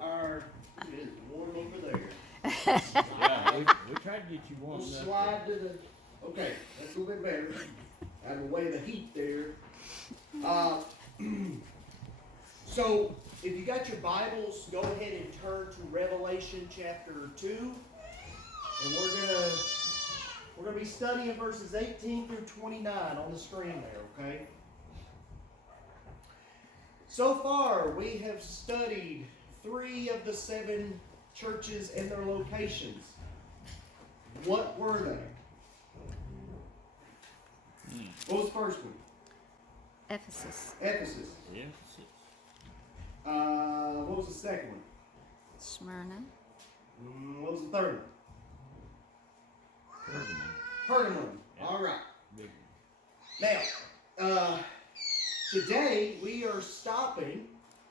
our, it is warm over there. Yeah, we tried to get you warm We'll enough. slide to the, okay, that's a little bit better. Out of the way of the heat there. So, if you got your Bibles, go ahead and turn to Revelation chapter 2. And we're gonna be studying verses 18 through 29 on the screen there, okay? So far, we have studied 3 of the 7 churches and their locations. What were they? What was the first one? Ephesus. Ephesus. Yes. What was the second one? Smyrna. What was the third one? Pergamum. Yep. All right. Big. Now, today we are stopping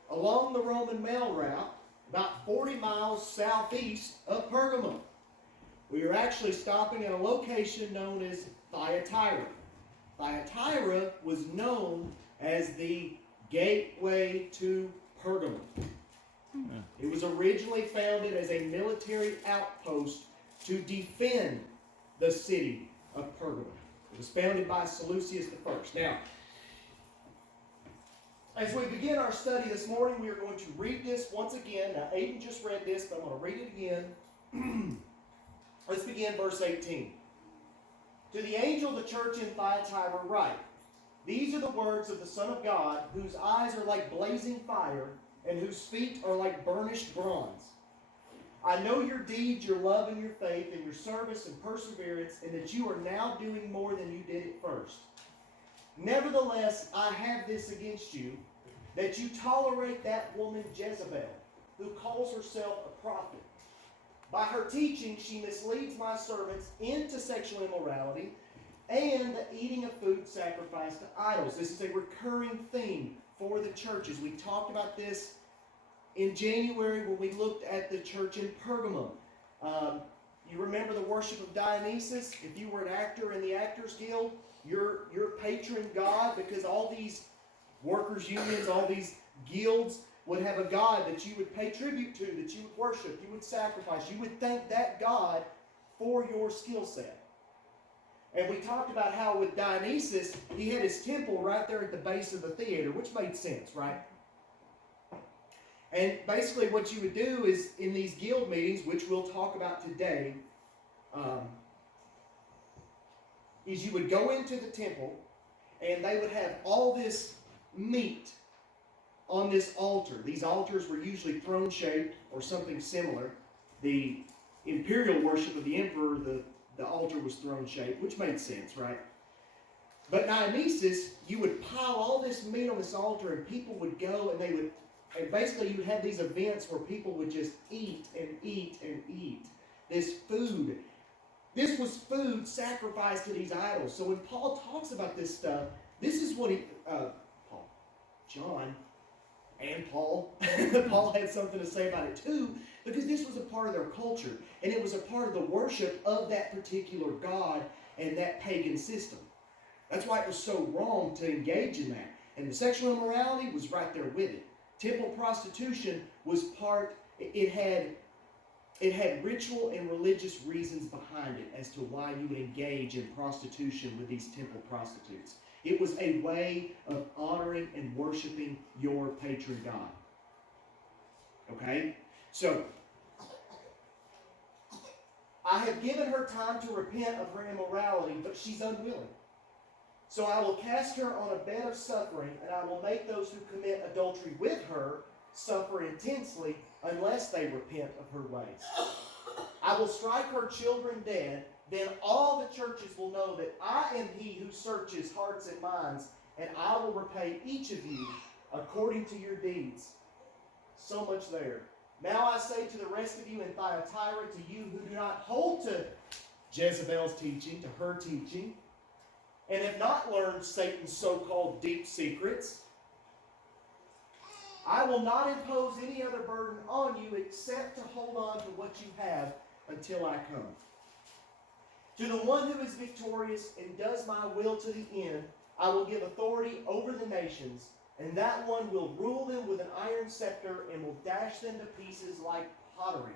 along the Roman mail route about 40 miles southeast of Pergamum. We are actually stopping at a location known as Thyatira. Thyatira was known as the gateway to Pergamum. It was originally founded as a military outpost to defend the city of Pergamum. It was founded by Seleucus I. Now, as we begin our study this morning, we are going to read this once again. Now, Aiden just read this, but I'm going to read it again. Let's begin verse 18. To the angel of the church in Thyatira write, these are the words of the Son of God, whose eyes are like blazing fire, and whose feet are like burnished bronze. I know your deeds, your love and your faith, and your service and perseverance, and that you are now doing more than you did at first. Nevertheless, I have this against you, that you tolerate that woman Jezebel, who calls herself a prophet. By her teaching, she misleads my servants into sexual immorality and the eating of food sacrificed to idols. This is a recurring theme for the churches. We talked about this in January when we looked at the church in Pergamum. You remember the worship of Dionysus? If you were an actor in the Actors Guild, your patron god, because all these workers' unions, all these guilds would have a god that you would pay tribute to, that you would worship, you would sacrifice. You would thank that god for your skill set. And we talked about how with Dionysus, he had his temple right there at the base of the theater, which made sense, right? And basically what you would do is, in these guild meetings, which we'll talk about today, is you would go into the temple, and they would have all this meat on this altar. These altars were usually throne-shaped or something similar. The imperial worship of the emperor, the altar was throne-shaped, which made sense, right? But Dionysus, you would pile all this meat on this altar, and people would go, and basically you would have these events where people would just eat and eat and eat this food. This was food sacrificed to these idols. So when Paul talks about this stuff, this is what John and Paul had something to say about it too, because this was a part of their culture, and it was a part of the worship of that particular god and that pagan system. That's why it was so wrong to engage in that. And the sexual immorality was right there with it. Temple prostitution was it had ritual and religious reasons behind it as to why you would engage in prostitution with these temple prostitutes. It was a way of honoring and worshiping your patron god. Okay? So, I have given her time to repent of her immorality, but she's unwilling. So I will cast her on a bed of suffering, and I will make those who commit adultery with her suffer intensely unless they repent of her ways. I will strike her children dead. Then all the churches will know that I am he who searches hearts and minds, and I will repay each of you according to your deeds. So much there. Now I say to the rest of you in Thyatira, to you who do not hold to Jezebel's teaching, to her teaching, and have not learned Satan's so-called deep secrets, I will not impose any other burden on you except to hold on to what you have until I come. To the one who is victorious and does my will to the end, I will give authority over the nations, and that one will rule them with an iron scepter and will dash them to pieces like pottery.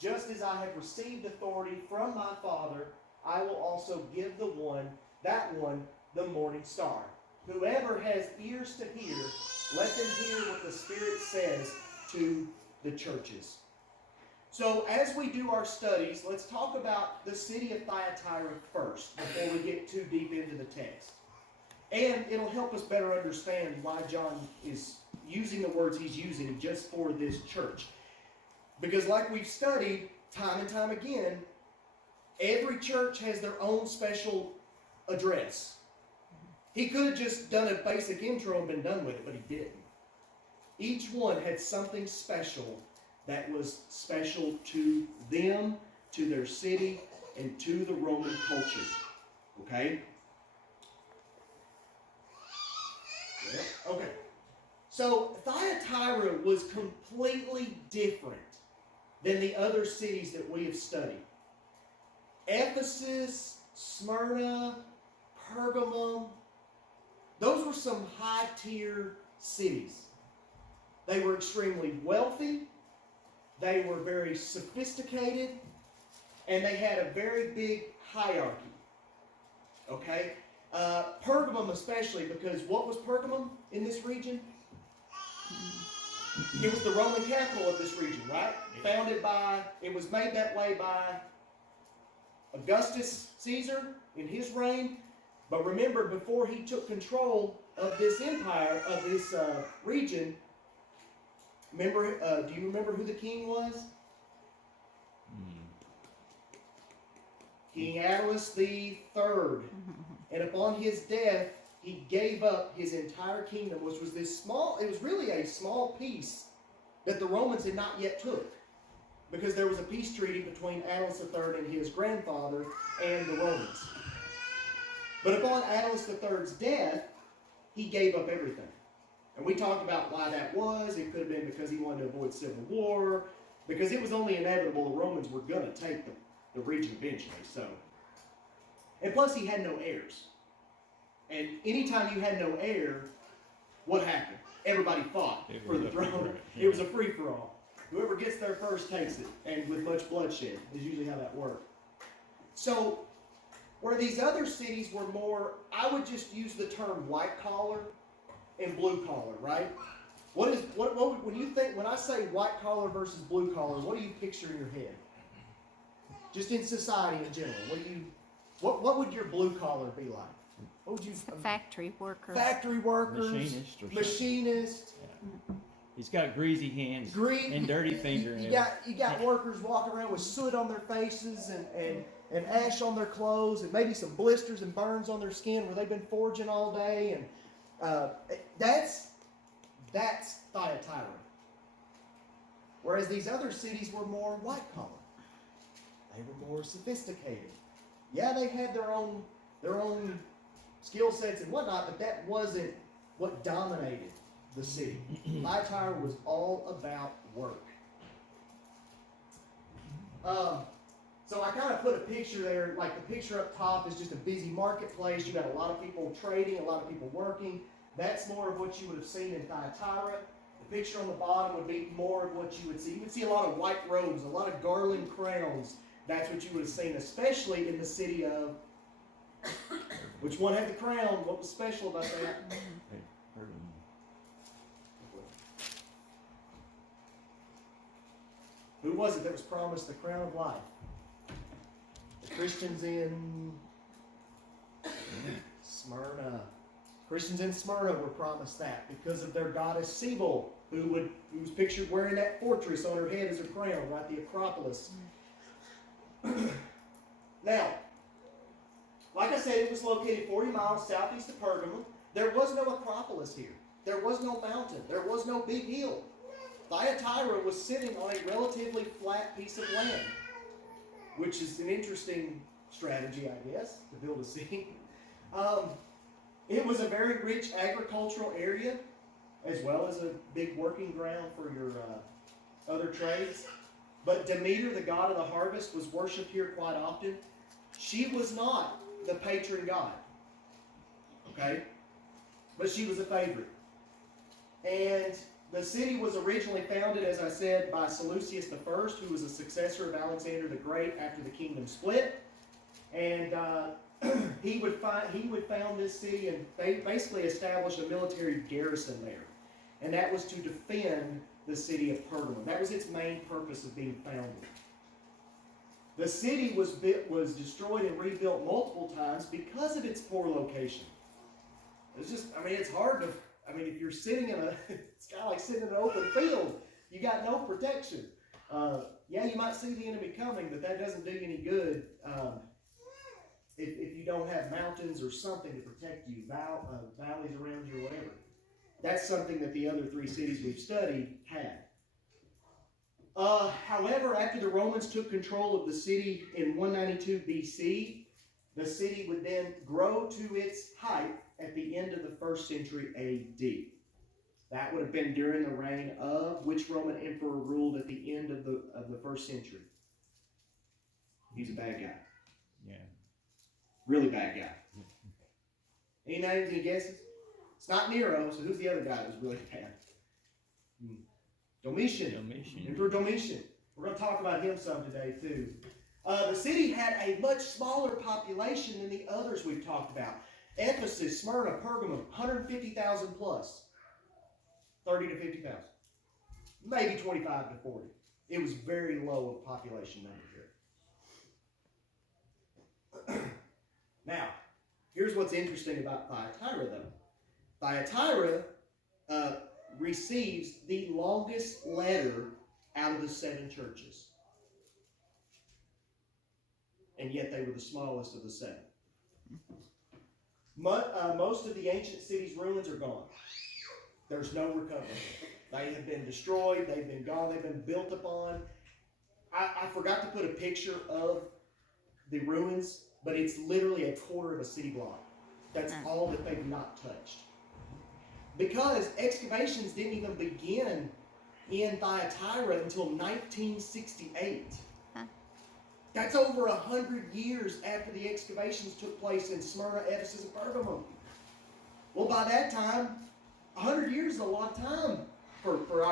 Just as I have received authority from my Father, I will also give that one, the morning star. Whoever has ears to hear, let them hear what the Spirit says to the churches. So as we do our studies, let's talk about the city of Thyatira first before we get too deep into the text. And it'll help us better understand why John is using the words he's using just for this church. Because like we've studied time and time again, every church has their own special address. He could have just done a basic intro and been done with it, but he didn't. Each one had something special that was special to them, to their city, and to the Roman culture. Okay? Yeah. Okay. So Thyatira was completely different than the other cities that we have studied. Ephesus, Smyrna, Pergamum, those were some high-tier cities. They were extremely wealthy, they were very sophisticated, and they had a very big hierarchy. Okay? Pergamum especially, because what was Pergamum in this region? It was the Roman capital of this region, right? It was made that way by Augustus Caesar in his reign. But remember, before he took control of this empire, of this region, do you remember who the king was? King Attalus III. And upon his death, he gave up his entire kingdom, which was it was really a small piece that the Romans had not yet took. Because there was a peace treaty between Attalus III and his grandfather and the Romans. But upon Attalus III's death, he gave up everything. And we talked about why that was. It could have been because he wanted to avoid civil war, because it was only inevitable the Romans were going to take the region eventually. So, and plus he had no heirs. And anytime you had no heir, what happened? Everybody fought for the throne. It was a free-for-all. Whoever gets there first takes it, and with much bloodshed is usually how that worked. So, where these other cities were more, I would just use the term white collar and blue collar, right? When I say white collar versus blue collar, what do you picture in your head? Just in society in general, what would your blue collar be like? What would you? Factory worker. Factory workers, machinist. Yeah. He's got greasy hands and dirty fingernails. You got workers walking around with soot on their faces and ash on their clothes and maybe some blisters and burns on their skin where they've been forging all day, and that's Thyatira. Whereas these other cities were more white collar. They were more sophisticated. Yeah, they had their own skill sets and whatnot, but that wasn't what dominated the city. Thyatira was all about work. So I kind of put a picture there, like the picture up top is just a busy marketplace. You got a lot of people trading, a lot of people working. That's more of what you would have seen in Thyatira. The picture on the bottom would be more of what you would see. You would see a lot of white robes, a lot of garland crowns. That's what you would have seen, especially in the city of... Which one had the crown? What was special about that? Who was it that was promised the crown of life? The Christians in Smyrna. Christians in Smyrna were promised that because of their goddess Cybele, who was pictured wearing that fortress on her head as a crown, right? The Acropolis. Now, like I said, it was located 40 miles southeast of Pergamum. There was no Acropolis here. There was no mountain. There was no big hill. Thyatira was sitting on a relatively flat piece of land, which is an interesting strategy, I guess, to build a city. It was a very rich agricultural area, as well as a big working ground for your other trades. But Demeter, the god of the harvest, was worshipped here quite often. She was not the patron god, okay? But she was a favorite. And the city was originally founded, as I said, by Seleucus I, who was a successor of Alexander the Great after the kingdom split. And he would found this city and basically establish a military garrison there. And that was to defend the city of Pergamum. That was its main purpose of being founded. The city was destroyed and rebuilt multiple times because of its poor location. It's just, it's hard to, if you're sitting in it's kind of like sitting in an open field. You got no protection. Yeah, you might see the enemy coming, but that doesn't do you any good if you don't have mountains or something to protect you, valleys around you or whatever. That's something that the other three cities we've studied had. However, after the Romans took control of the city in 192 BC, the city would then grow to its height at the end of the 1st century AD. That would have been during the reign of which Roman emperor ruled at the end of the 1st century? He's a bad guy. Yeah. Really bad guy. Any names, any guesses? It's not Nero, so who's the other guy that was really bad? Domitian. Emperor Domitian. We're going to talk about him some today, too. The city had a much smaller population than the others we've talked about. Ephesus, Smyrna, Pergamum, 150,000 plus. 30 to 50,000. Maybe 25 to 40. It was very low of population number here. Now, here's what's interesting about Thyatira, though. Thyatira receives the longest letter out of the 7 churches. And yet they were the smallest of the 7. Most of the ancient city's ruins are gone. There's no recovery. They have been destroyed. They've been gone. They've been built upon. I forgot to put a picture of the ruins, but it's literally a quarter of a city block. That's all that they've not touched. Because excavations didn't even begin in Thyatira until 1968. That's over 100 years after the excavations took place in Smyrna, Ephesus, and Pergamum. Well, by that time, 100 years is a lot of time for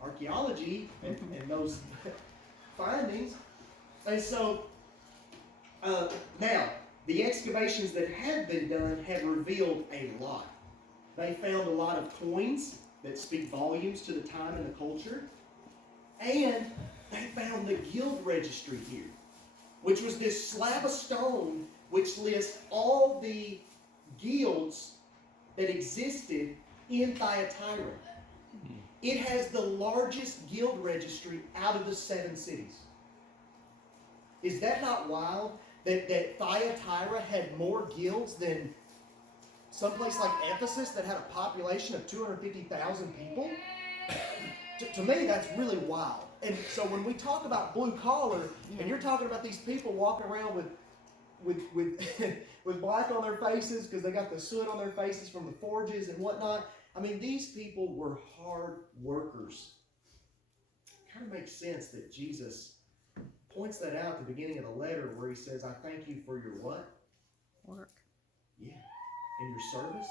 archaeology and those findings. And so, now, the excavations that have been done have revealed a lot. They found a lot of coins that speak volumes to the time and the culture. And they found the guild registry here, which was this slab of stone which lists all the guilds that existed in Thyatira. It has the largest guild registry out of the 7 cities. Is that not wild? That Thyatira had more guilds than someplace like Ephesus that had a population of 250,000 people? To me, that's really wild. And so when we talk about blue collar, and you're talking about these people walking around with black on their faces because they got the soot on their faces from the forges and whatnot. These people were hard workers. It kind of makes sense that Jesus points that out at the beginning of the letter where he says, I thank you for your what? Work. Yeah. And your service.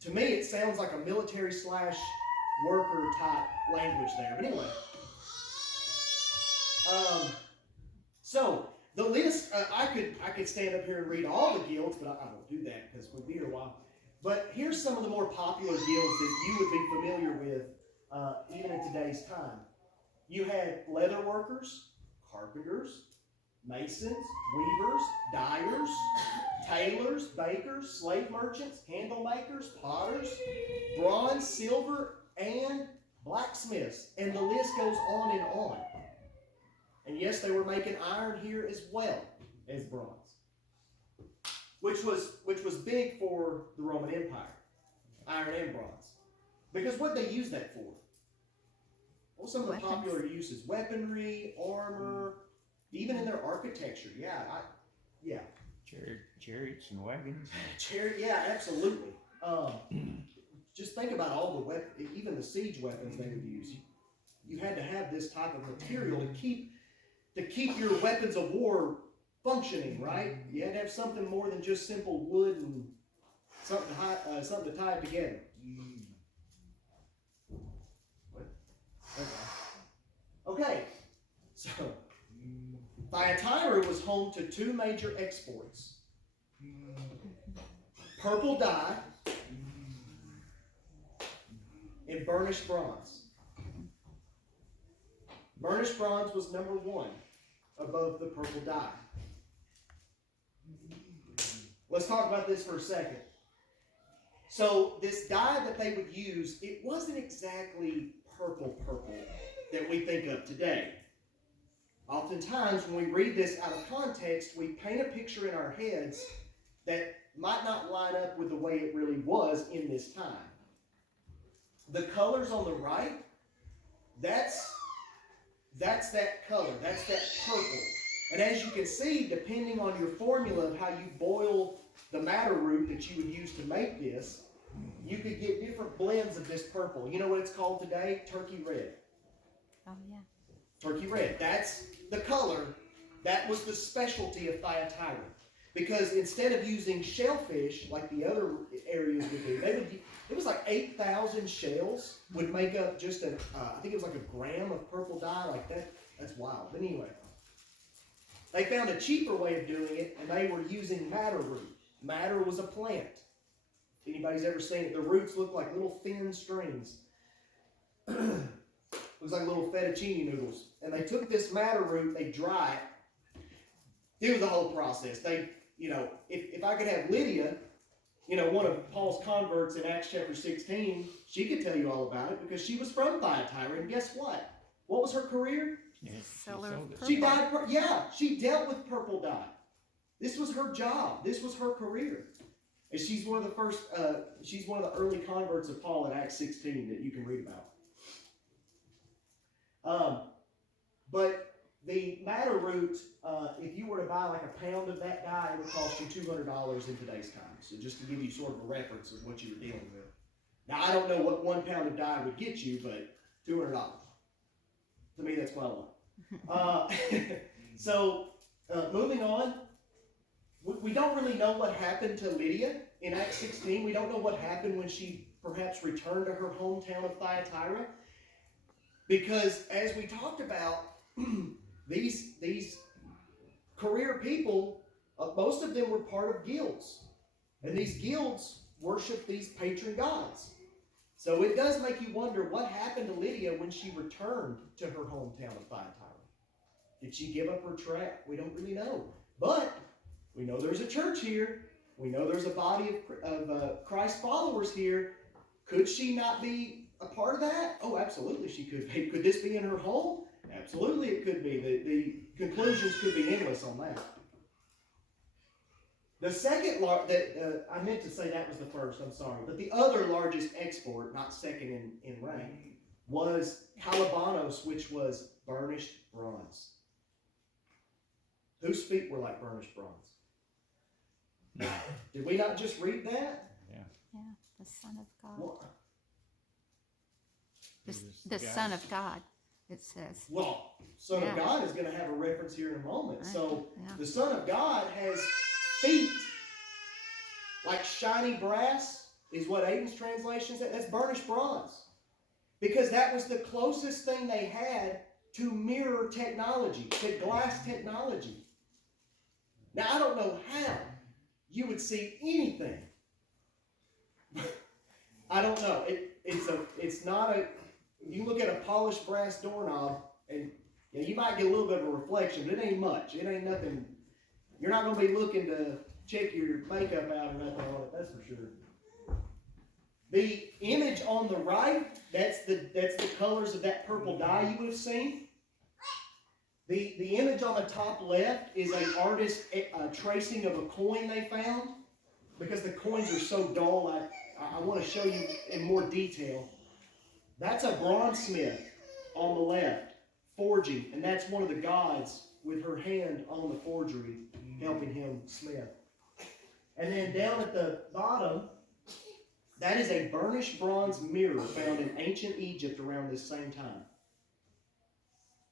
To me, it sounds like a military / worker type language there. But anyway. So, the list, I could stand up here and read all the guilds, but I won't do that because we'll be here a while. But here's some of the more popular guilds that you would be familiar with even in today's time. You had leather workers, carpenters, masons, weavers, dyers, tailors, bakers, slave merchants, candle makers, potters, bronze, silver, and blacksmiths. And the list goes on and on. And yes, they were making iron here as well as bronze, which was big for the Roman Empire, iron and bronze. Because what did they use that for? Well, some of the popular uses: weaponry, armor, even in their architecture. Yeah. Chariots and wagons. Yeah, absolutely. Just think about all the even the siege weapons they would use. You had to have this type of material to keep your weapons of war functioning, right? You had to have something more than just simple wood something to tie it together. What? Okay. So, Thyatira was home to two major exports. Purple dye and burnished bronze. Burnished bronze was number one above the purple dye. Let's talk about this for a second. So this dye that they would use, it wasn't exactly purple that we think of today. Oftentimes when we read this out of context, we paint a picture in our heads that might not line up with the way it really was in this time. The colors on the right, that's that color, that's that purple. And as you can see, depending on your formula of how you boil the madder root that you would use to make this, you could get different blends of this purple. You know what it's called today? Turkey red. Oh, yeah. Turkey red. That's the color. That was the specialty of Thyatira. Because instead of using shellfish like the other areas would do, it was like 8,000 shells would make up just I think it was like a gram of purple dye like that. That's wild. But anyway, they found a cheaper way of doing it, and they were using madder root. Madder was a plant. If anybody's ever seen it, the roots look like little thin strings. Looks like little fettuccine noodles. And they took this madder root, they dry it. It was the whole process. If I could have Lydia, one of Paul's converts in Acts chapter 16, she could tell you all about it because she was from Thyatira. And guess what? What was her career? Seller of purple. She died. She dealt with purple dye. This was her job. This was her career. And she's one of the first. She's one of the early converts of Paul in Acts 16 that you can read about. But the madder root, if you were to buy like a pound of that dye, it would cost you $200 in today's time. So just to give you sort of a reference of what you were dealing with. Now I don't know what 1 pound of dye would get you, but $200. To me, that's quite a lot. So moving on, we don't really know what happened to Lydia in Acts 16. We don't know what happened when she perhaps returned to her hometown of Thyatira. Because as we talked about, these career people, most of them were part of guilds. And these guilds worship these patron gods. So it does make you wonder what happened to Lydia when she returned to her hometown of Thyatira. Did she give up her track? We don't really know. But we know there's a church here. We know there's a body of Christ followers here. Could she not be a part of that? Oh, absolutely she could be. Could this be in her home? Absolutely it could be. The conclusions could be endless on that. The second, I meant to say that was the first, I'm sorry. But the other largest export, not second in rank, was Calabanos, which was burnished bronze. Whose feet were like burnished bronze? No. Did we not just read that? Yeah, the Son of God. What? The Son of God, it says. Well, Son of God is going to have a reference here in a moment. Right. So Yeah. the Son of God has feet like shiny brass, is what Aiden's translation said. That's burnished bronze. Because that was the closest thing they had to mirror technology, to glass technology. Now, I don't know how you would see anything. I don't know. It's not a, you look at a polished brass doorknob and you might get a little bit of a reflection, but it ain't much. It ain't nothing. You're not going to be looking to check your makeup out or nothing on it, that's for sure. The image on the right, that's the colors of that purple dye you would have seen. The image on the top left is an artist tracing of a coin they found. Because the coins are so dull, I want to show you in more detail. That's a bronzesmith on the left, forging, and that's one of the gods with her hand on the forgery, helping him smith. And then down at the bottom, that is a burnished bronze mirror found in ancient Egypt around this same time.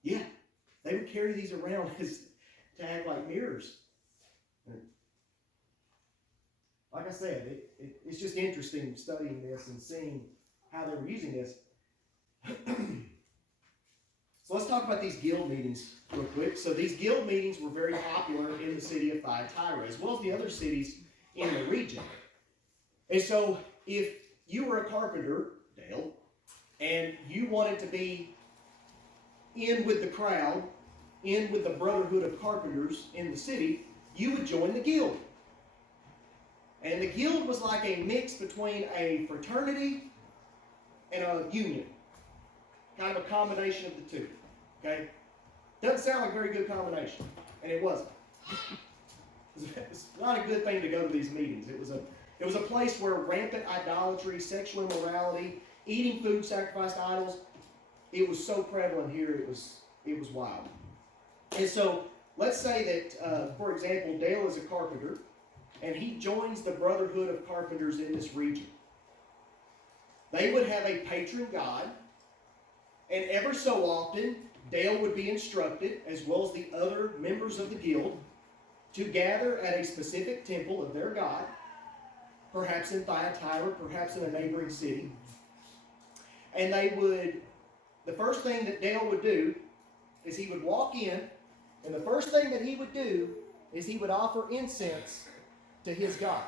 Yeah, they would carry these around to act like mirrors. Like I I said, it's just interesting studying this and seeing how they were using this. So let's talk about these guild meetings real quick. So these guild meetings were very popular in the city of Thyatira, as well as the other cities in the region. And so if you were a carpenter, Dale, and you wanted to be in with the crowd, in with the brotherhood of carpenters in the city, you would join the guild. And the guild was like a mix between a fraternity and a union. Kind of a combination of the two. Okay? Doesn't sound like a very good combination. And it wasn't. It's not a good thing to go to these meetings. It was a place where rampant idolatry, sexual immorality, eating food sacrificed to idols, it was so prevalent here, it was wild. And so, let's say that, for example, Dale is a carpenter, and he joins the brotherhood of carpenters in this region. They would have a patron god, and ever so often, Dale would be instructed, as well as the other members of the guild, to gather at a specific temple of their god, perhaps in Thyatira, perhaps in a neighboring city. And the first thing that Dale would do is he would walk in, and the first thing that he would do is he would offer incense to his god.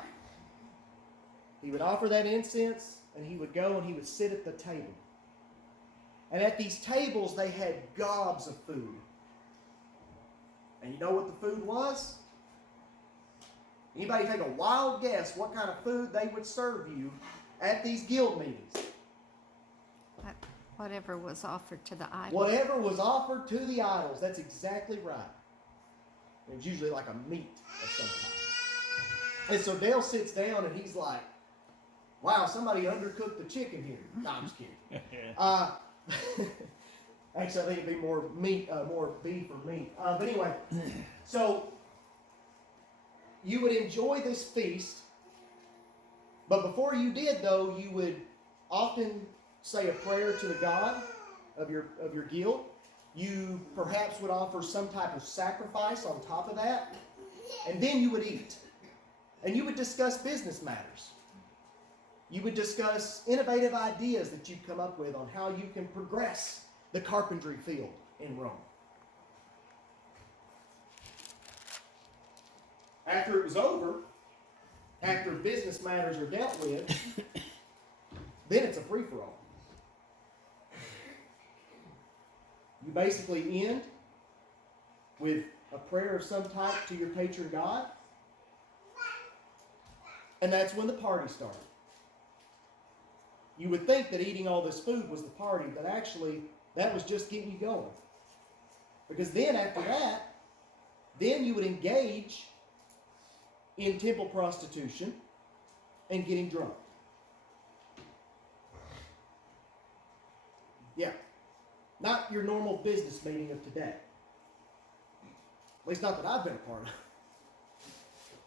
He would offer that incense, and he would go and he would sit at the table. And at these tables, they had gobs of food. And you know what the food was? Anybody take a wild guess what kind of food they would serve you at these guild meetings? Whatever was offered to the idols. Whatever was offered to the idols. That's exactly right. It was usually like a meat of some kind. And so Dale sits down and he's like, wow, somebody undercooked the chicken here. No, I'm just kidding. Actually, I think it'd be more meat, more beef or meat. But anyway, so you would enjoy this feast, but before you did, though, you would often say a prayer to the God of your guild. You perhaps would offer some type of sacrifice on top of that, and then you would eat. And you would discuss business matters. You would discuss innovative ideas that you've come up with on how you can progress the carpentry field in Rome. After it was over, after business matters are dealt with, then it's a free-for-all. You basically end with a prayer of some type to your patron god, and that's when the party started. You would think that eating all this food was the party, but actually that was just getting you going. Because then after that, then you would engage in temple prostitution and getting drunk. Yeah. Not your normal business meeting of today. At least not that I've been a part of.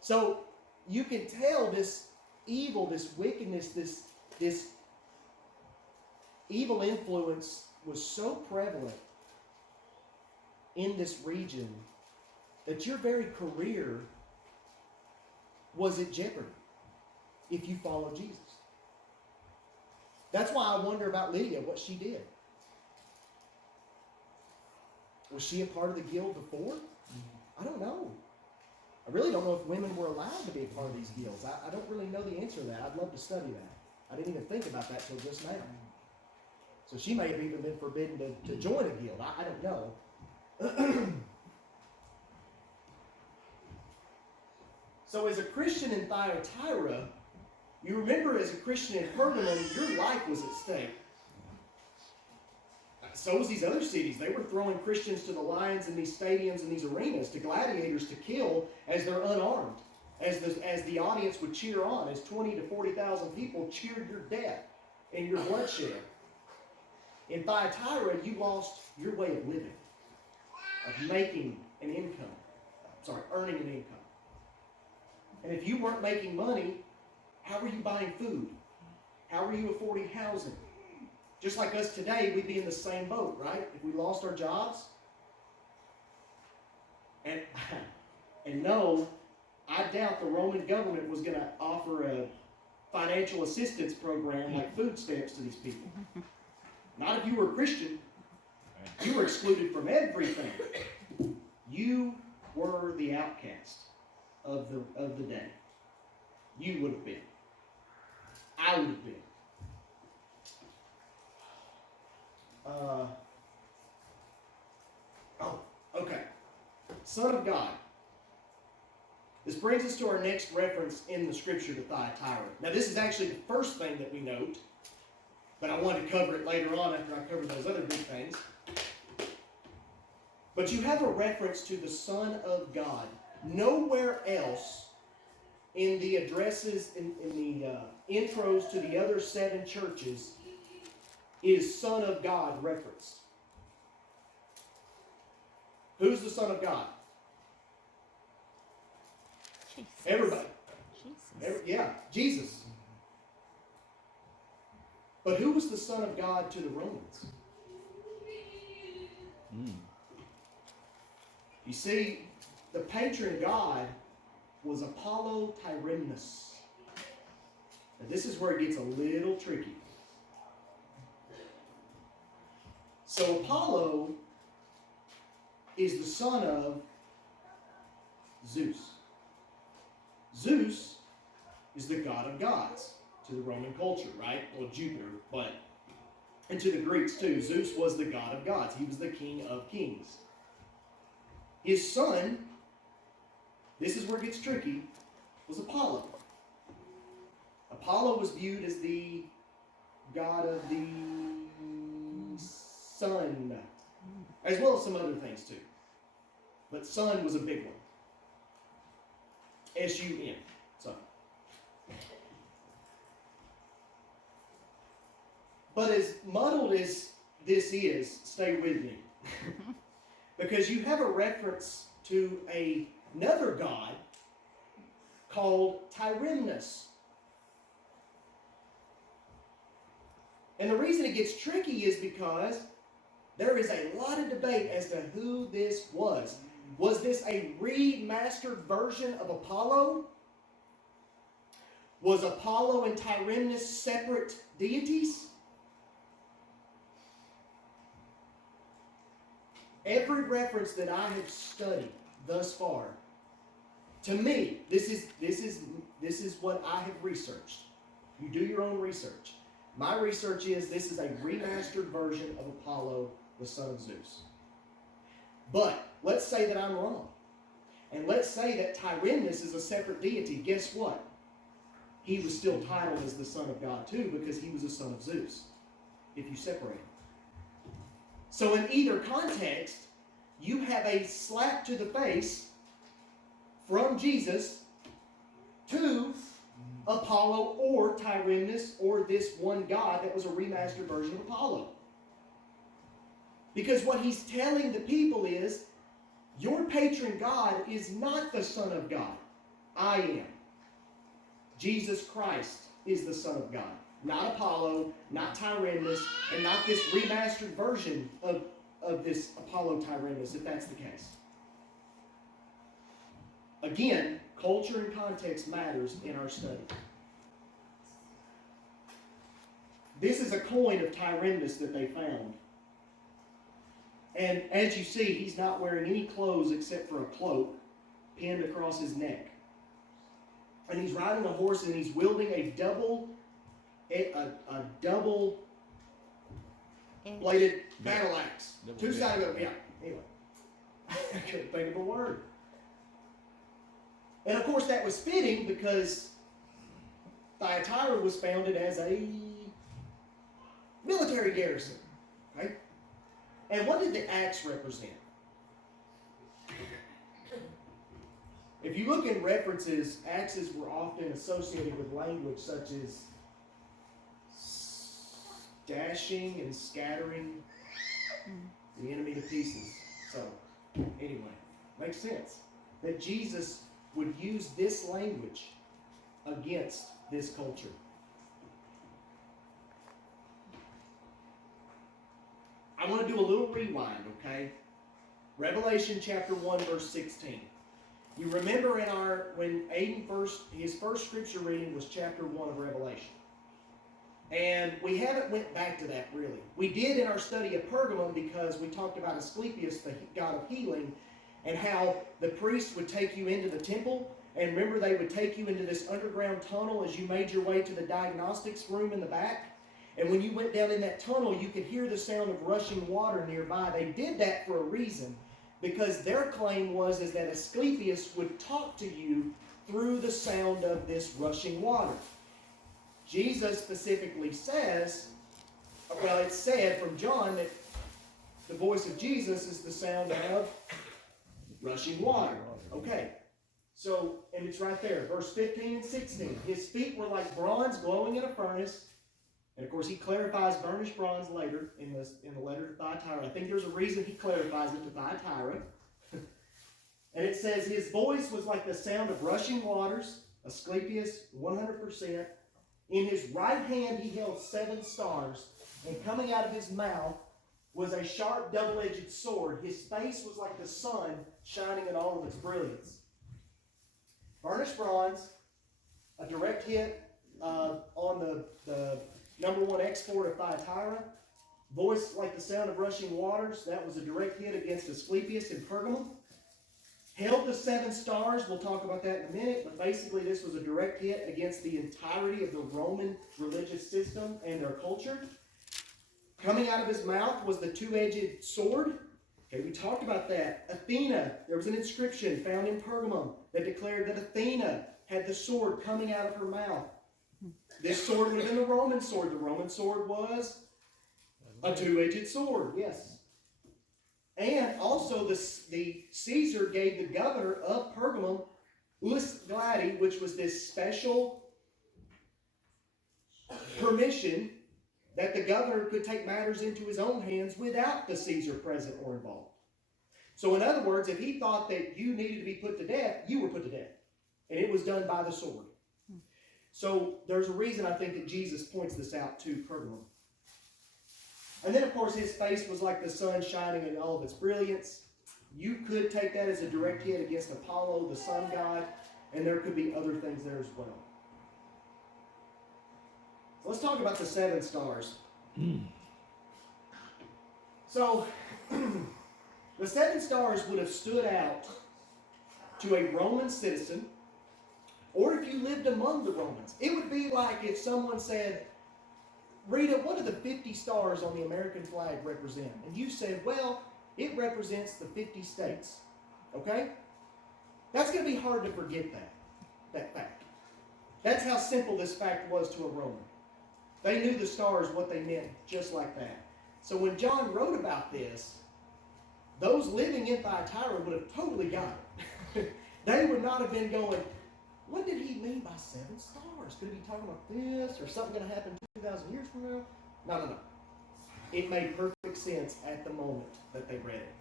So you can tell this evil, this wickedness, this evil influence was so prevalent in this region that your very career was at jeopardy if you follow Jesus. That's why I wonder about Lydia, what she did. Was she a part of the guild before? I don't know. I really don't know if women were allowed to be a part of these guilds. I don't really know the answer to that. I'd love to study that. I didn't even think about that till just now. So she may have even been forbidden to join a guild. I don't know. So as a Christian in Thyatira, you remember as a Christian in Pergamum, your life was at stake. So was these other cities. They were throwing Christians to the lions in these stadiums and these arenas, to gladiators to kill as they're unarmed. As the audience would cheer on, as 20 to 40,000 people cheered your death and your bloodshed. In Thyatira, you lost your way of living, of making an income. Earning an income. And if you weren't making money, how were you buying food? How were you affording housing? Just like us today, we'd be in the same boat, right? If we lost our jobs. And know I doubt the Roman government was going to offer a financial assistance program like food stamps to these people. Not if you were a Christian. You were excluded from everything. You were the outcast of the day. You would have been. I would have been. Okay. Son of God. This brings us to our next reference in the scripture to Thyatira. Now, this is actually the first thing that we note, but I wanted to cover it later on after I cover those other big things. But you have a reference to the Son of God. Nowhere else in the addresses, in the intros to the other 7 churches, is Son of God referenced. Who's the Son of God? Jesus. Everybody. Jesus. Jesus. But who was the Son of God to the Romans? You see, the patron god was Apollo Tyrannus. Now this is where it gets a little tricky. So Apollo is the son of Zeus. Zeus is the god of gods to the Roman culture, right? Well, Jupiter, but, and to the Greeks too. Zeus was the god of gods. He was the king of kings. His son, this is where it gets tricky, was Apollo. Apollo was viewed as the god of the sun, as well as some other things too. But sun was a big one. S-U-N, sun. But as muddled as this is, stay with me. Because you have a reference to another god called Tyrannus. And the reason it gets tricky is because there is a lot of debate as to who this was. Was this a remastered version of Apollo? Was Apollo and Tyrannus separate deities? Every reference that I have studied thus far, to me, this is what I have researched. You do your own research. My research is this is a remastered version of Apollo, the son of Zeus. But let's say that I'm wrong. And let's say that Tyrannus is a separate deity. Guess what? He was still titled as the Son of God too, because he was a son of Zeus, if you separate them. So in either context, you have a slap to the face from Jesus to Apollo or Tyrannus or this one god that was a remastered version of Apollo. Because what he's telling the people is, your patron god is not the Son of God. I am. Jesus Christ is the Son of God. Not Apollo, not Tyrannus, and not this remastered version of this Apollo Tyrannus, if that's the case. Again, culture and context matters in our study. This is a coin of Tyrannus that they found. And as you see, he's not wearing any clothes except for a cloak pinned across his neck. And he's riding a horse and he's wielding a double bladed battle axe. Two-sided, yeah. Anyway, I couldn't think of a word. And of course that was fitting because Thyatira was founded as a military garrison. Okay? And what did the axe represent? If you look in references, axes were often associated with language such as dashing and scattering the enemy to pieces. So, anyway, makes sense that Jesus would use this language against this culture. I want to do a little rewind, okay? Revelation chapter 1, verse 16. You remember when Aiden his first scripture reading was chapter 1 of Revelation. And we haven't went back to that really. We did in our study of Pergamum because we talked about Asclepius, the god of healing, and how the priests would take you into the temple. And remember, they would take you into this underground tunnel as you made your way to the diagnostics room in the back. And when you went down in that tunnel, you could hear the sound of rushing water nearby. They did that for a reason, because their claim was that Asclepius would talk to you through the sound of this rushing water. Jesus specifically says, well, it's said from John that the voice of Jesus is the sound of rushing water. Okay. So, and it's right there, verse 15 and 16. His feet were like bronze glowing in a furnace. And of course, he clarifies burnished bronze later in the letter to Thyatira. I think there's a reason he clarifies it to Thyatira. And it says, his voice was like the sound of rushing waters, Asclepius, 100%. In his right hand he held 7 stars, and coming out of his mouth was a sharp double-edged sword. His face was like the sun shining in all of its brilliance. Burnished bronze, a direct hit on the number 1 export of Thyatira. Voice like the sound of rushing waters, that was a direct hit against Asclepius in Pergamum. Held the 7 stars, we'll talk about that in a minute, but basically this was a direct hit against the entirety of the Roman religious system and their culture. Coming out of his mouth was the 2-edged sword. Okay, we talked about that. Athena, there was an inscription found in Pergamum that declared that Athena had the sword coming out of her mouth. This sword would have been the Roman sword. The Roman sword was a 2-edged sword, yes. And also the Caesar gave the governor of Pergamum us gladi, which was this special permission that the governor could take matters into his own hands without the Caesar present or involved. So in other words, if he thought that you needed to be put to death, you were put to death. And it was done by the sword. So there's a reason I think that Jesus points this out to Pergamum. And then, of course, his face was like the sun shining in all of its brilliance. You could take that as a direct hit against Apollo, the sun god, and there could be other things there as well. So let's talk about the 7 stars. So, the 7 stars would have stood out to a Roman citizen, or if you lived among the Romans. It would be like if someone said, Rita, what do the 50 stars on the American flag represent? And you said, well, it represents the 50 states. Okay? That's going to be hard to forget that fact. That's how simple this fact was to a Roman. They knew the stars, what they meant, just like that. So when John wrote about this, those living in Thyatira would have totally got it. They would not have been going, what did he mean by 7 stars? Could he be talking about this or something going to happen 2,000 years from now? No. It made perfect sense at the moment that they read it.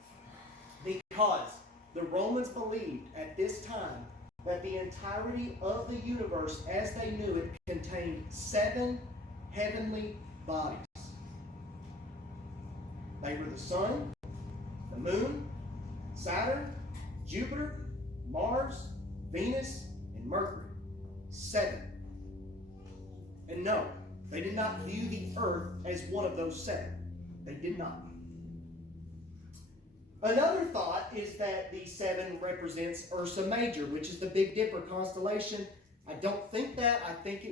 Because the Romans believed at this time that the entirety of the universe as they knew it contained 7 heavenly bodies. They were the sun, the moon, Saturn, Jupiter, Mars, Venus, and Mercury. 7. And no, they did not view the earth as one of those 7. They did not. Another thought is that the 7 represents Ursa Major, which is the Big Dipper constellation. I don't think that. I think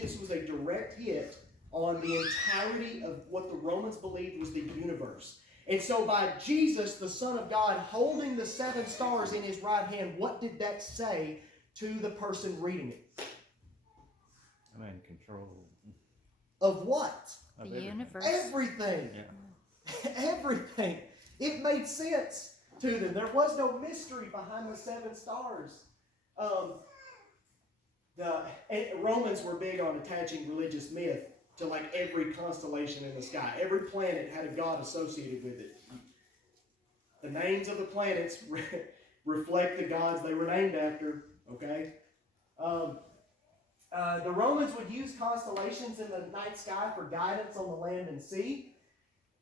this was a direct hit on the entirety of what the Romans believed was the universe. And so by Jesus, the Son of God, holding the 7 stars in his right hand, what did that say to the person reading it? I'm in control. Of what? The universe. Everything. Yeah. Everything. It made sense to them. There was no mystery behind the 7 stars. Romans were big on attaching religious myth to like every constellation in the sky. Every planet had a god associated with it. The names of the planets reflect the gods they were named after. Okay? The Romans would use constellations in the night sky for guidance on the land and sea.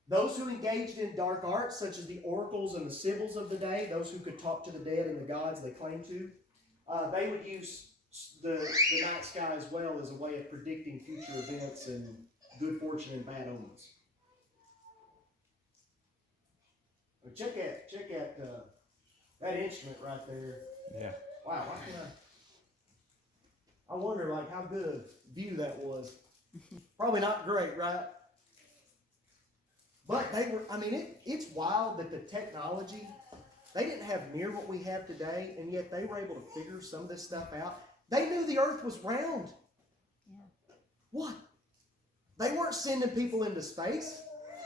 Those who engaged in dark arts, such as the oracles and the sibyls of the day, those who could talk to the dead and the gods they claimed to, they would use the night sky as well as a way of predicting future events and good fortune and bad omens. Check out that instrument right there. Yeah. Wow, I wonder like how good a view that was. Probably not great, right? But they were, I mean, it's wild that the technology, they didn't have near what we have today, and yet they were able to figure some of this stuff out. They knew the earth was round. Yeah. What? They weren't sending people into space.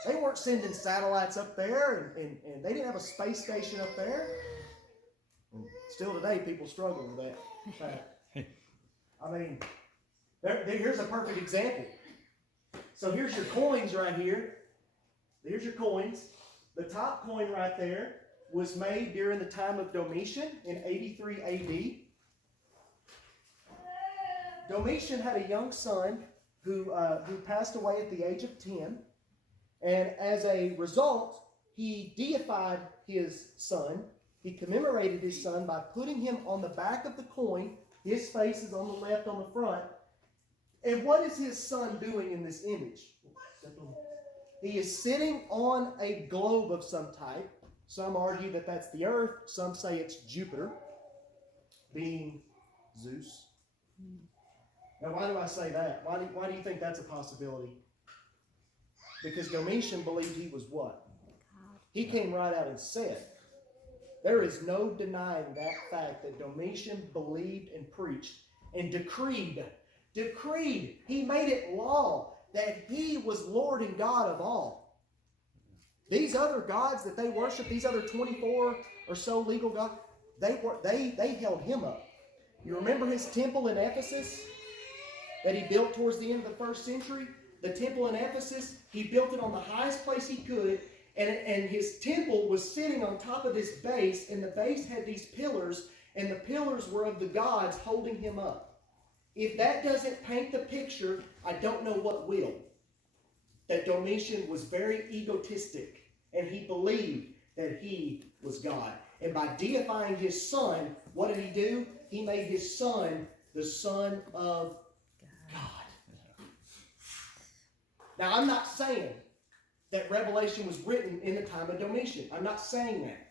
They weren't sending satellites up there, and they didn't have a space station up there. And still today, people struggle with that fact. I mean, here's a perfect example. So here's your coins right here. Here's your coins. The top coin right there was made during the time of Domitian in 83 AD. Domitian had a young son who passed away at the age of 10. And as a result, he deified his son. He commemorated his son by putting him on the back of the coin. His face is on the left, on the front. And what is his son doing in this image? He is sitting on a globe of some type. Some argue that that's the earth. Some say it's Jupiter, being Zeus. Now, why do I say that? Why do you think that's a possibility? Because Domitian believed he was what? He came right out and said, there is no denying that fact that Domitian believed and preached and decreed, he made it law that he was Lord and God of all. These other gods that they worship, these other 24 or so legal gods, they held him up. You remember his temple in Ephesus that he built towards the end of the first century? The temple in Ephesus, he built it on the highest place he could, and his temple was sitting on top of this base, and the base had these pillars, and the pillars were of the gods holding him up. If that doesn't paint the picture, I don't know what will. That Domitian was very egotistic, and he believed that he was God. And by deifying his son, what did he do? He made his son the Son of God. Now, I'm not saying that Revelation was written in the time of Domitian. I'm not saying that.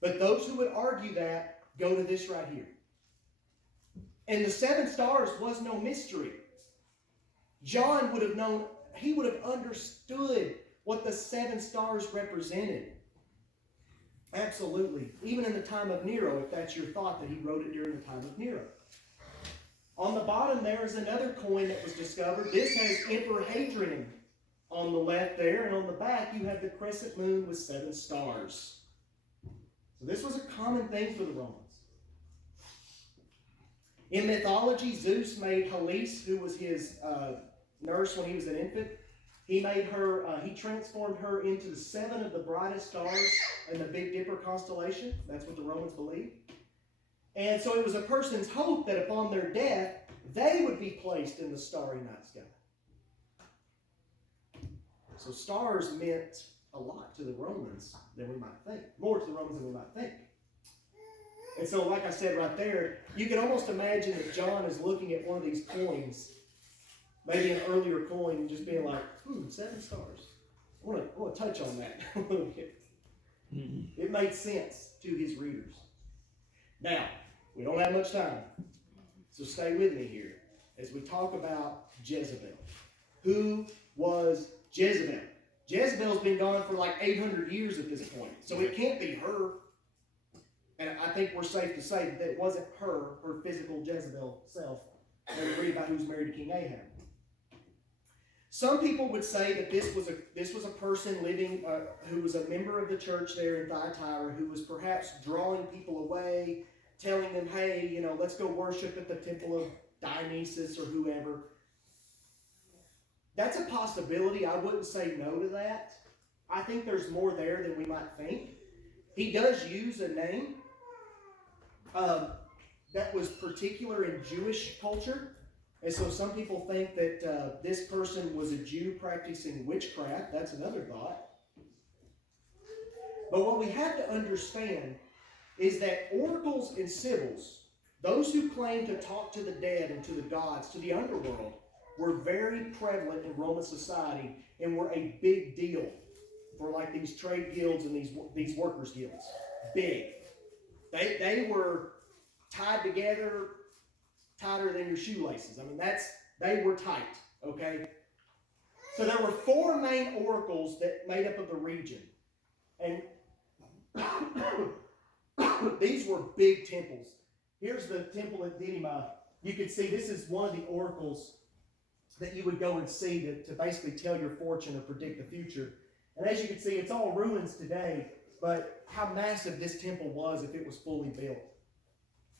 But those who would argue that, go to this right here. And the 7 stars was no mystery. John would have known, he would have understood what the 7 stars represented. Absolutely. Even in the time of Nero, if that's your thought that he wrote it during the time of Nero. On the bottom there is another coin that was discovered. This has Emperor Hadrian on the left there, and on the back you have the crescent moon with 7 stars. So this was a common thing for the Romans. In mythology, Zeus made Halise, who was his nurse when he was an infant. He made her, he transformed her into the 7 of the brightest stars in the Big Dipper constellation. That's what the Romans believed. And so it was a person's hope that upon their death, they would be placed in the starry night sky. So stars meant a lot to the Romans than we might think. More to the Romans than we might think. And so, like I said right there, you can almost imagine that John is looking at one of these coins, maybe an earlier coin, and just being like, 7 stars. I want to touch on that a little bit. It made sense to his readers. Now, we don't have much time, so stay with me here as we talk about Jezebel. Who was Jezebel? Jezebel's been gone for like 800 years at this point, so it can't be her. And I think we're safe to say that it wasn't her physical Jezebel self, that we read about who was married to King Ahab. Some people would say that this was a person living, who was a member of the church there in Thyatira, who was perhaps drawing people away, telling them, hey, let's go worship at the temple of Dionysus or whoever. That's a possibility. I wouldn't say no to that. I think there's more there than we might think. He does use a name that was particular in Jewish culture. And so some people think that this person was a Jew practicing witchcraft. That's another thought. But what we have to understand is that oracles and sibyls, those who claim to talk to the dead and to the gods, to the underworld, were very prevalent in Roman society and were a big deal for like these trade guilds and these workers' guilds. Big. They were tied together tighter than your shoelaces. I mean, they were tight, okay? So there were 4 main oracles that made up of the region. And these were big temples. Here's the temple at Didyma. You can see this is one of the oracles that you would go and see to basically tell your fortune or predict the future. And as you can see, it's all ruins today, but how massive this temple was if it was fully built.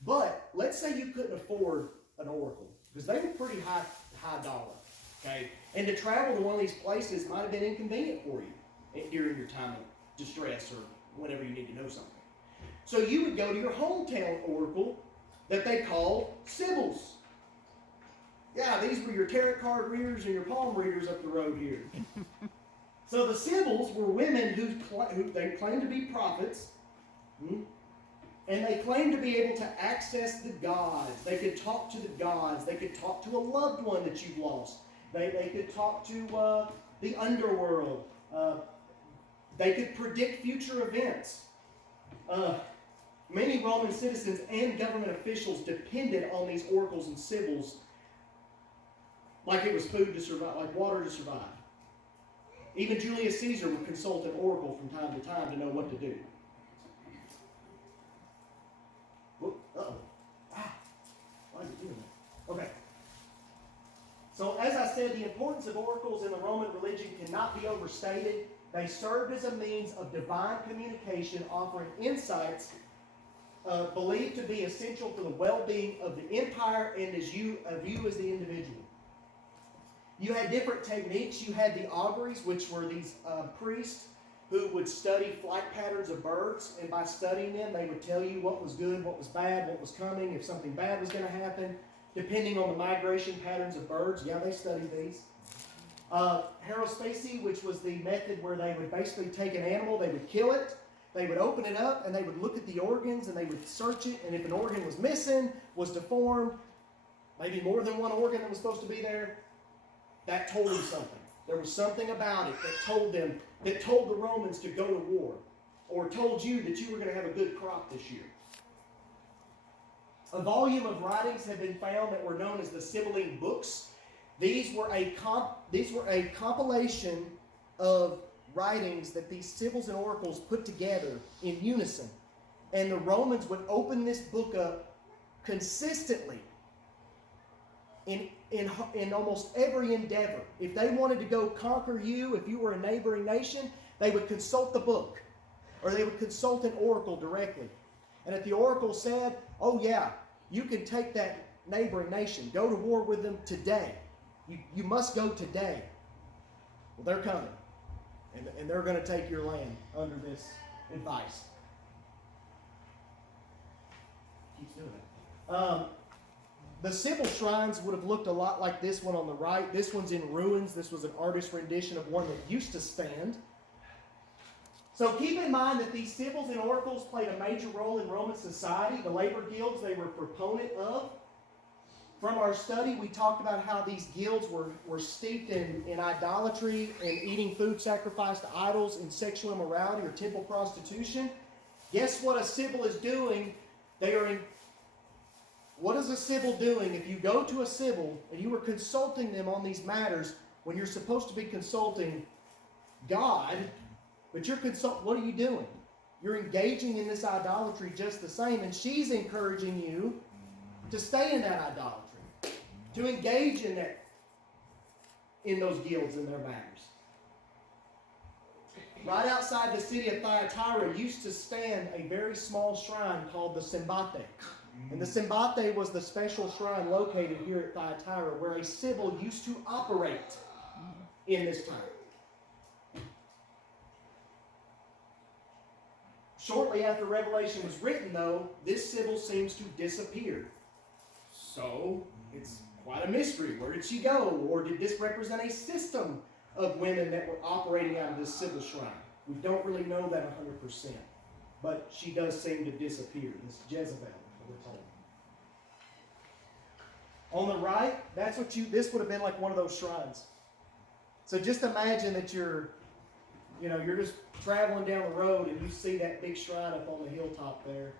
But let's say you couldn't afford an oracle, because they were pretty high dollar, okay? And to travel to one of these places might have been inconvenient for you during your time of distress or whenever you need to know something. So you would go to your hometown oracle that they called sibyls. Yeah, these were your tarot card readers and your palm readers up the road here. So the sibyls were women who they claimed to be prophets, and they claimed to be able to access the gods. They could talk to the gods. They could talk to a loved one that you've lost. They could talk to the underworld. They could predict future events. Many Roman citizens and government officials depended on these oracles and sibyls like it was food to survive, like water to survive. Even Julius Caesar would consult an oracle from time to time to know what to do. Uh-oh. Why is it doing that? Okay. So as I said, the importance of oracles in the Roman religion cannot be overstated. They served as a means of divine communication, offering insights believed to be essential to the well-being of the empire and of you as the individual. You had different techniques. You had the auguries, which were these priests who would study flight patterns of birds, and by studying them, they would tell you what was good, what was bad, what was coming, if something bad was going to happen, depending on the migration patterns of birds. Yeah, they studied these. Harospacey, which was the method where they would basically take an animal, they would kill it, they would open it up, and they would look at the organs, and they would search it, and if an organ was missing, was deformed, maybe more than one organ that was supposed to be there, that told them something. There was something about it that told the Romans to go to war, or told you that you were going to have a good crop this year. A volume of writings have been found that were known as the Sibylline books. These were a compilation of writings that these sibyls and oracles put together in unison. And the Romans would open this book up consistently in almost every endeavor. If they wanted to go conquer you, if you were a neighboring nation, they would consult the book, or they would consult an oracle directly. And if the oracle said, oh yeah, you can take that neighboring nation, go to war with them today. You must go today. Well, they're coming. And they're going to take your land under this advice. Keeps doing it. The Sibyl shrines would have looked a lot like this one on the right. This one's in ruins. This was an artist's rendition of one that used to stand. So keep in mind that these sibyls and oracles played a major role in Roman society. The labor guilds they were proponent of. From our study, we talked about how these guilds were steeped in idolatry and eating food sacrificed to idols and sexual immorality or temple prostitution. Guess what a sibyl is doing? What is a sibyl doing? If you go to a sibyl and you are consulting them on these matters when you're supposed to be consulting God, but what are you doing? You're engaging in this idolatry just the same, and she's encouraging you to stay in that idolatry, to engage in those guilds and their matters. Right outside the city of Thyatira used to stand a very small shrine called the Symbate. And the Symbate was the special shrine located here at Thyatira where a sibyl used to operate in this time. Shortly after Revelation was written, though, this sibyl seems to disappear. So, it's quite not a mystery. Where did she go? Or did this represent a system of women that were operating out of this Sybil shrine? We don't really know that 100%. But she does seem to disappear, this Jezebel, we're told. On the right, this would have been like one of those shrines. So just imagine that you're just traveling down the road and you see that big shrine up on the hilltop there.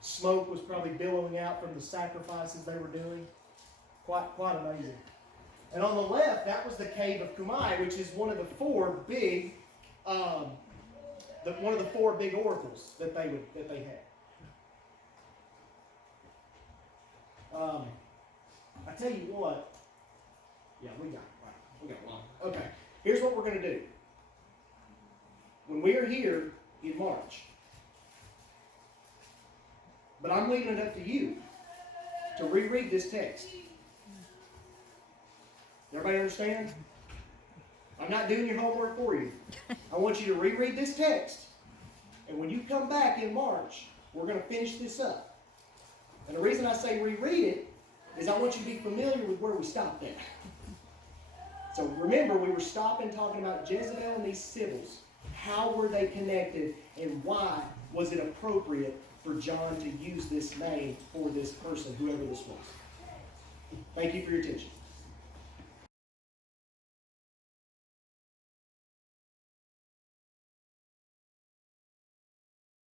Smoke was probably billowing out from the sacrifices they were doing. Quite amazing. And on the left, that was the cave of Kumai, which is one of the four big, big oracles that they had. I tell you what. Yeah, we got one. Okay, here's what we're going to do. When we are here in March, but I'm leaving it up to you to reread this text. Everybody understand? I'm not doing your homework for you. I want you to reread this text, and when you come back in March, we're going to finish this up. And the reason I say reread it is I want you to be familiar with where we stopped at. So remember, we were stopping talking about Jezebel and these Sibyls. How were they connected, and why was it appropriate for John to use this name for this person, whoever this was? Thank you for your attention.